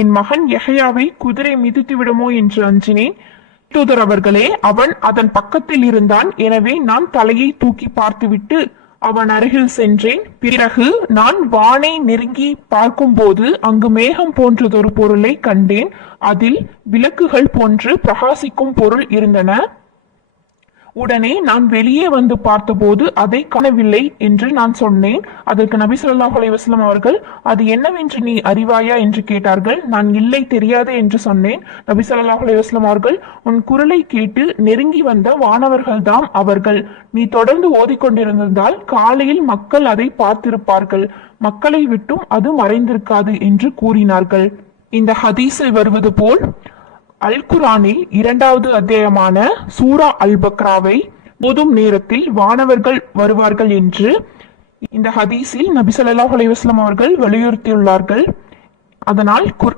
என் மகன் யஹ்யாவை குதிரை மிதித்து விடுமோ என்று அஞ்சினேன். தூதர் அவர்களே, அவன் அதன் பக்கத்தில் இருந்தான். எனவே நான் தலையை தூக்கி பார்த்துவிட்டு அவன் அருகில் சென்றேன். பிறகு நான் வானை நெருங்கி பார்க்கும்போது அங்கு மேகம் போன்றதொரு பொருளை கண்டேன். அதில் விளக்குகள் போன்று பிரகாசிக்கும் பொருள் இருந்தன. உடனே நான் வெளியே வந்து பார்த்தபோது அதை காணவில்லை என்று நான் சொன்னேன். அதற்கு நபி ஸல்லல்லாஹு அலைஹி வஸல்லம் அவர்கள், அது என்னவென்று நீ அறிவாயா என்று கேட்டார்கள். நான் இல்லை, தெரியாது என்று சொன்னேன். நபி ஸல்லல்லாஹு அலைஹி வஸல்லம் அவர்கள், உன் குரலை கேட்டு நெருங்கி வந்த வானவர்கள்தாம் அவர்கள். நீ தொடர்ந்து ஓதிக்கொண்டிருந்தால் காலையில் மக்கள் அதை பார்த்திருப்பார்கள். மக்களை விட்டும் அது மறைந்திருக்காது என்று கூறினார்கள். இந்த ஹதீஸில் வருவது போல் அல் குர்ஆனில் 2வது அத்தியாயமான சூரா அல் பக்ராவை ஓதும் நேரத்தில் வானவர்கள் வருவார்கள் என்று இந்த ஹதீஸில் நபி ஸல்லல்லாஹு அலைஹி வஸல்லம் அவர்கள் வலியுறுத்தியுள்ளார்கள். அதனால்